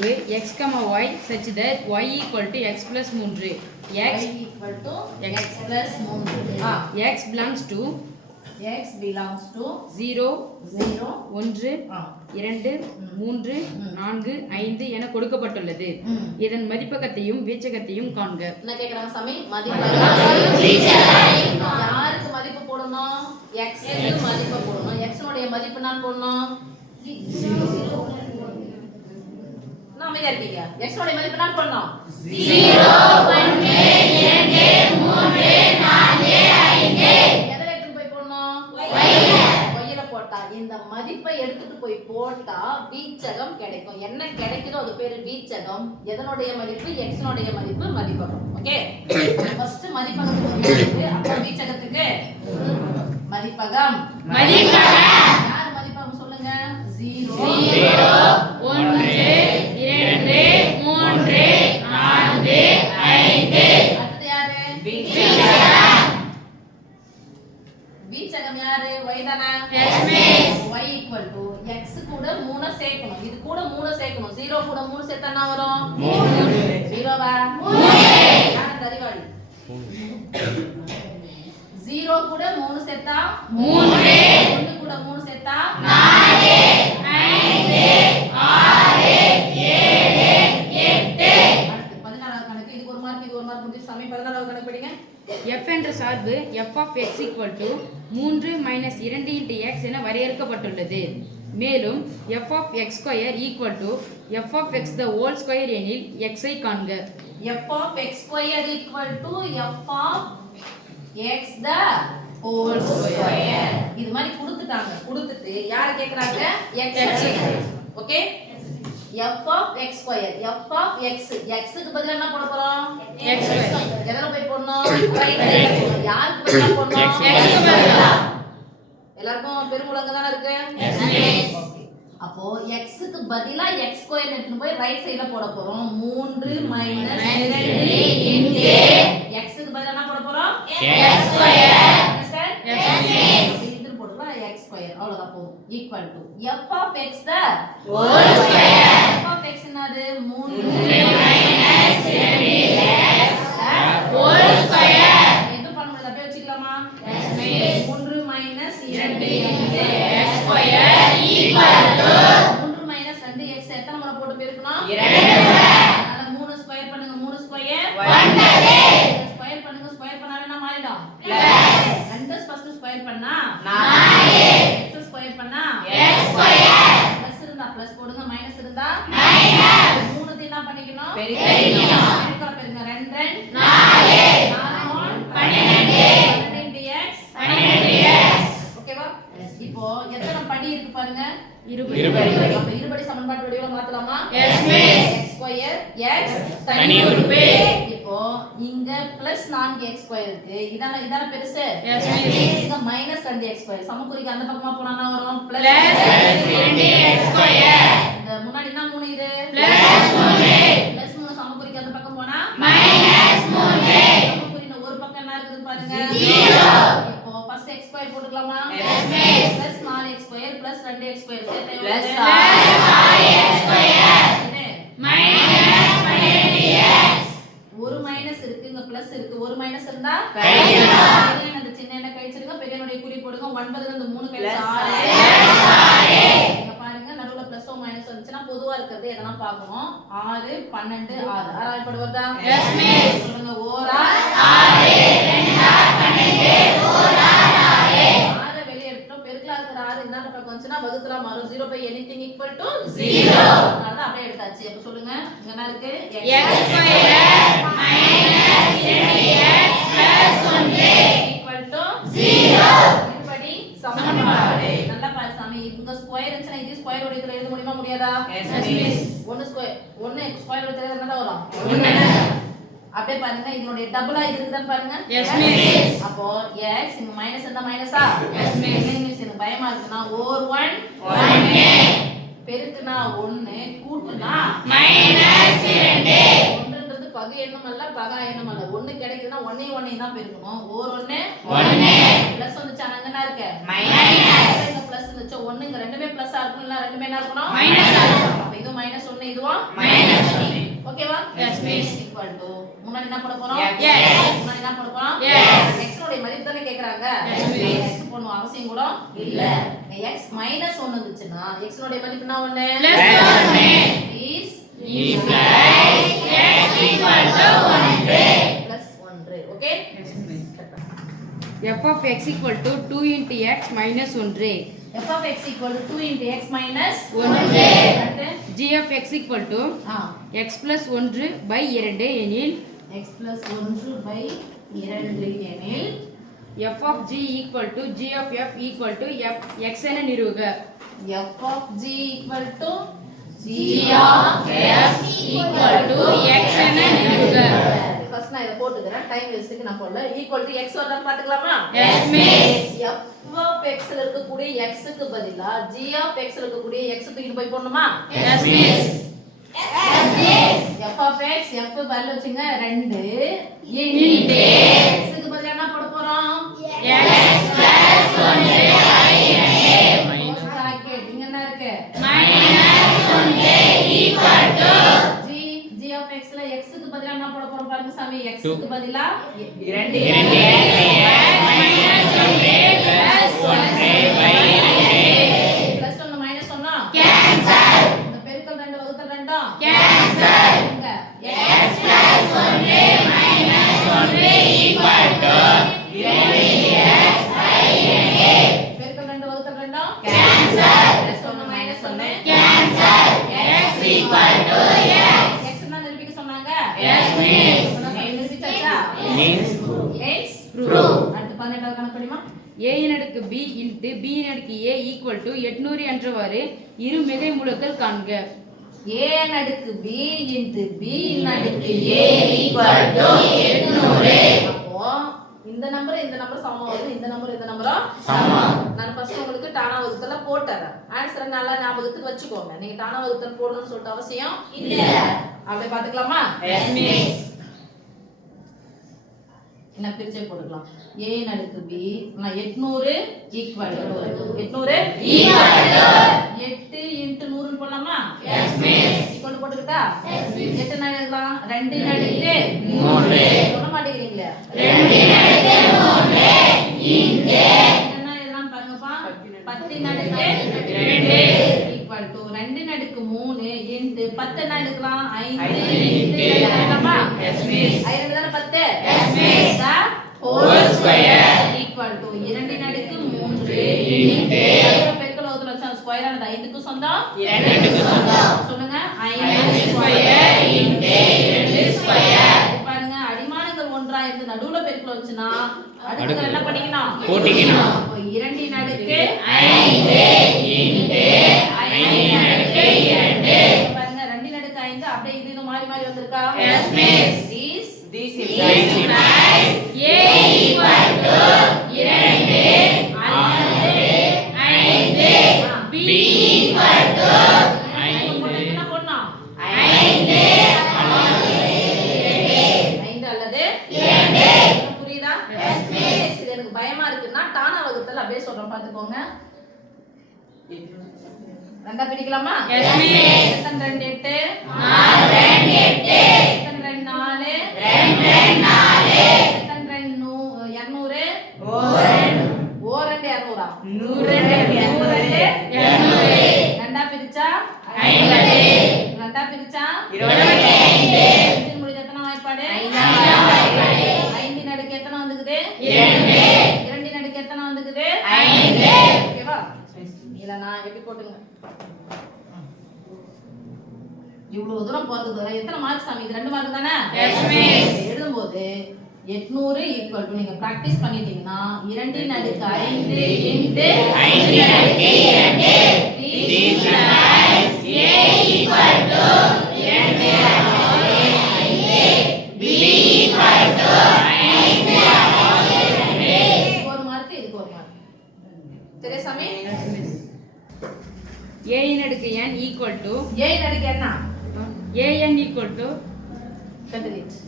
தொடர்பு x, y such that y equal to x plus 3. X equal to x plus 3. X belongs to 0, 1, 2, 3, 4, 5 என கொடுக்கப்பட்டுள்ளது. இதன் மதிப்பகத்தையும் வீச்சகத்தையும் காண்க. என்ன கேக்குறாங்க சாமி? மதிப்பகம் வீச்சகம். யாருக்கு மதிப்பு போடணும்? x க்கு மதிப்பு போடணும். x உடைய மதிப்பு என்ன போடணும்? 0. நாம இங்க இருக்கீங்க. x உடைய மதிப்பு என்ன போடணும்? 0, 1, 2, 3, 4, 5. எதை எடுத்து போய் போடணும்? y ல போட்டா இந்த மதிப்பை எடுத்துட்டு போய் போட்டா வீச்சகம் கிடைக்கும். என்ன கிடைக்குதோ அது பேரு வீச்சகம். எதனுடைய மதிப்பு? x உடைய மதிப்பு மதிப்பகம். ஓகே? ஃபர்ஸ்ட் மதிப்பகத்துக்கு வந்து அப்புறம் வீச்சகத்துக்கு மதிப்பகம். யார் மதிப்பகம் சொல்லுங்க? 0, 1, 2, 3, 4, 5. அடுத்து யாரு? வீச்சகம் யாரு? y தானே? y equal to x கூட 3 சேர்க்கணும். இது கூட 3 சேர்க்கணும். 0 கூட 3 சேர்த்தா என்ன வரும்? 0 வா? 3. யார் தரிவாளி? 0 கூட 3 சேர்த்தா 3. 1 கூட 3 சேர்த்தா 4. 5, 6, 7, 8. அடுத்து 14வது கணக்கு. இதுக்கு ஒரு மார்க், இது ஒரு மார்க். முடிஞ்சு சாமி 14வது கணக்கு படிங்க. f என்ற சார்பு f of x equal to 3 minus 2 into x என வரையறுக்கப்பட்டுள்ளது. மேலும் f of x square equal to f of x the whole square எனில் x ஐ காண்க. f of x square equal to f of x the whole square. இது மாதிரி கொடுத்துட்டாங்க. கொடுத்துட்டு யார கேக்குறாங்க? x. Okay? f of x square, f of x. x க்கு பதிலா என்ன போட போறோம்? x square. எதல போய் போடணும்? ரைட் சைடுல போடணும். யாருக்கு பதிலா போடணும்? x க்கு பதிலா. எல்லாருக்கும் பெருமுழங்க தான இருக்கு? ஓகே. அப்போ x க்கு பதிலா x ஸ்கொயர் எடுத்து போய் ரைட் சைடுல போட போறோம். 3 - 2 into x க்கு பதிலா என்ன போட போறோம்? x square. இது போடுறோம் x ஸ்கொயர். அவ்வளவுதான் போகும். Equal to f of x the whole square. f of x என்னது? 3 - 2x whole square. என்ன பண்ண முடியல? அப்படியே வச்சுக்கலாமா? 3 - 2 into x square equal to 3 - 2x. எத்தனை முறை போட்டு பெருக்கணும்? 2 முறை. அதனால 3 ஸ்கொயர் பண்ணுங்க. 3 ஸ்கொயர் 9. ஸ்கொயர் பண்ணுங்க. ஸ்கொயர் பண்ணாவே என்ன மாறிடும்? பிளஸ். 2 ஃபர்ஸ்ட் ஸ்கொயர் பண்ணா 4. x ஸ்கொயர் பண்ணா x ஸ்கொயர். பிளஸ் இருந்தா பிளஸ் போடுங்க. மைனஸ் இருந்தா மைனஸ். 3 என்ன பண்ணிக்கணும்? பெருக்கணும். பெருக்கற பெருங்க. 2 2 4. 4 12. 12 into x 12x. ஓகேவா? இப்போ எத்தனை படி இருக்கு பாருங்க? 20. அப்ப இருபடி சமன்பாட்டு வடிவல மாத்தலாமா? Yes miss. x square x தனி உறுப்பு. இப்போ இங்க பிளஸ் 4x ஸ்கொயர் இருக்கு. இதான பெருசு? Yes miss. இங்க மைனஸ் 2x ஸ்கொயர். சமக்குறிக்கு அந்த பக்கமா போனா என்ன வரும்? plus 2x square. இந்த முன்னாடி என்ன 3 இது? plus 3. பிளஸ் 3 சமக்குறிக்கு அந்த பக்கம் போனா minus 3. சமக்குறின ஒரு பக்கம் என்ன இருக்குது பாருங்க? 0. இப்போ ஃபர்ஸ்ட் x ஸ்கொயர் போட்டுக்கலாமா? Yes miss. Plus 4x square plus 2x square சேர்த்து plus 6x square minus 12x. ஒரு மைனஸ் இருக்கு, இங்க பிளஸ் இருக்கு. ஒரு மைனஸ் இருந்தா கழிக்கணும். பெரிய அந்த சின்ன என்ன கழிச்சிருங்க. பெரியனுடைய குறி போடுங்க. 9 ல இருந்து 3 கழிச்சா 6. இங்க பாருங்க நடுவுல பிளஸோ மைனஸ் வந்துச்சுனா பொதுவா இருக்கிறது எதனா பார்க்கணும். 6 12 6. ஆறாய் படு வருதா? Yes miss. சொல்லுங்க. ஓரார் 6 2 12 ஓரார் 6. 6 வெளிய எடுத்துட்டோம். பெருக்கலா இருக்கிற 6 இந்த பக்கம் வந்துச்சுனா வகுத்தலா மாறும். 0 by anything equal to 0. அதான் அப்படியே எடுத்தாச்சு. அப்ப சொல்லுங்க. இங்க என்ன இருக்கு? x square minus 2x plus 1 equal to 0. இருபடி சமன்பாடு. நல்லா பாரு சாமி. இங்க ஸ்கொயர் இருந்துச்சுனா இது ஸ்கொயர் உடையத்துல எழுத முடியுமா முடியாதா? Yes miss. 1 ஸ்கொயர் 1 ஸ்கொயர் உடையத்துல என்னடா வரும்? 1. அப்படியே பாருங்க. இதனுடைய டபுளா இது இருக்குதான்னு பாருங்க. Yes miss. அப்போ x இங்க மைனஸ் இருந்தா மைனஸா? Yes miss. எனக்கு பயமா இருக்குனா ஓர் 1 1 பெருக்குனா 1 கூட்டுனா minus 2. 1ன்றது பகு எண்ணம் அல்ல பகா எண்ணம் அல்ல. 1 கிடைக்குதுனா 1 1 தான் பெருக்கணும். ஓர் 1 1 பிளஸ் வந்துச்சு. அங்க என்ன இருக்கு? minus. இங்க பிளஸ் இருந்துச்சு. 1 இங்க ரெண்டுமே பிளஸ்ஸா இருக்கணும். இல்ல ரெண்டுமே என்ன இருக்கணும்? Minus ஆ இருக்கணும். அப்ப இது -1 இதுவும் -1. ஓகேவா Yes, miss. ஈக்குவல் டு முன்னாடி என்ன போட போறோம் Yes. முன்னாடி என்ன போட போறோம் Yes. x உடைய மதிப்பு தானே கேக்குறாங்க Yes, miss. x போடணும் அவசியம் கூட இல்ல x -1 இருந்துச்சுன்னா x உடைய மதிப்பு என்ன ஒண்ணு +1. is implies x equal to 1. +1 okay f of x equal to 2 into x minus 1. f of x equal to 2 into x minus 1. அடுத்து g of x equal to x plus 1 by 2 எனில் x plus 1 by 2 எனில் f of g equal to g of f equal to x என நிறுவுக. f of g equal to g of f equal to x என நிறுவுக. First நான் இத போட்டுக்கறேன் time வேஸ்ட்க்கு நான் போடல equal to x வருதான்னு பாத்துக்கலாமா Yes, miss. f of x ல இருக்கக்கூடிய x க்கு பதிலா g of x ல இருக்கக்கூடிய x தூக்கி போய் போடணுமா Yes, miss. f of x f value வச்சுங்க 2 into x க்கு பதிலா என்ன போட போறோம் x plus 1 by 2 bracket இங்க என்ன இருக்கு minus 1 equal to g of x ல x க்கு பதிலா என்ன போட போறோம் பாருங்க சாமி x க்கு பதிலா 2 minus 1 plus 1 by 2 plus 1 minus 1 cancel. இந்த பெருக்கல் 2 வகுத்தல் 2 Cancel. இங்க x plus 1 minus 1 equal to 2x by 2 பெருக்கல் 2 வகுத்தல் 2 cancel. plus 1 minus 1 cancel. x equal to x. x னா நிரூபிக்க சொன்னாங்க Yes, miss. நிரூபிச்சாச்சா Means means prove. அடுத்து 18வது கணக்கு படிமா a இன் அடுக்கு b into b இன் அடுக்கு a equal to 800 என்றவாறு இரு மிகை மூலங்கள் காண்க. a ன் அடுக்கு b into b ன் அடுக்கு a equal to 800 அப்போ இந்த நம்பர் சமமா வருது இந்த நம்பரும் சமமா நான் ஃபர்ஸ்ட் உங்களுக்கு டானா வகுத்தல போட்டுறேன் ஆன்சர் நல்லா ஞாபகத்துக்கு வச்சுக்கோங்க நீங்க டானா வகுத்தல் போடணும்னு சொல்லிட்டு அவசியம் இல்ல அப்படியே பாத்துக்கலாமா Yes, miss. என்ன பிரிச்சே போட்டுக்கலாம் a ன் அடுக்கு b நான் 800 equal to 800 equal to 8 into 100 ன்னு போடலாமா Yes, miss. equal to போட்டுக்கிட்டா 8 என்ன எழுதலாம் 2 ன் அடுக்கு 3 சொல்ல மாட்டேங்கிறீங்களே 2 இன் அடுக்கு 3 into என்ன எழுதலாம் பாருங்கப்பா 10 ன் அடுக்கு 2 equal to 2 ன் அடுக்கு 3 into 10 என்ன எடுக்கலாம் 5 5 into எழுதலாமா Yes, miss. 5 தான 10 Yes, miss. the Whole square equal to 2 ன் அடுக்கு 3 into பெருக்கல் வகுத்தல் வச்சா ஸ்கொயர் ஆனது 5 க்கு சொந்தம் 2 க்கு சொந்தம் சொல்லுங்க 5 ஸ்கொயர் into 2 ஸ்கொயர். பாருங்க அடிமானங்கள் ஒன்றா இருந்து நடுவுல பெருக்கல் வந்துச்சுனா அடுத்து என்ன பண்ணிக்கணும் கூட்டிக்கணும். அப்போ 2 ன் அடுக்கு 5 into 5 இன் அடுக்கு 2 பாருங்க 2 ன் அடுக்கு 5 அப்படியே இது மாறி மாறி வந்திருக்கா Yes, miss. this This implies a equal to 2 அல்லது 5 b equal to 5 என்ன பண்ணலாம் 5 அல்லது 2 புரியுதா இது எனக்கு பயமா இருக்குன்னா டானா வகுத்தல் அப்படியே சொல்றேன் பாத்துக்கோங்க ரெண்டா பிரிக்கலாமா Yes, miss. எத்தனை 2 8 4 2 8 எத்தனை 2 4 2 4 எத்தனை 2 200 1 200 200 ரெண்டா பிரிச்சா 50 ரெண்டா பிரிச்சா 25 5 முடிஞ்ச எத்தனை வாய்ப்பாடு 5 ன் அடுக்கு எத்தனை வந்துக்குது 2 2 ன் அடுக்கு எத்தனை வந்துக்குது 5 ஓகேவா இல்ல நான் எப்படி போட்டுங்க இவ்வளவு தூரம் போறதுக்கு எத்தனை மார்க் சாமி இது 2 மார்க் தானே Yes, miss. எழுதும்போது 800 ஈக்குவல் டு நீங்க பிராக்டீஸ் பண்ணிட்டீங்கன்னா 2 ன் அடுக்கு 5 into 5 இன் அடுக்கு 2 this implies a equal to 2 b equal to 5 ஒரு மார்க் இதுக்கு ஒரு மார்க் சரியா சாமி a இன் அடுக்கு n equal to a ன் அடுக்கு என்ன a n equal to கண்டுபிடிச்சு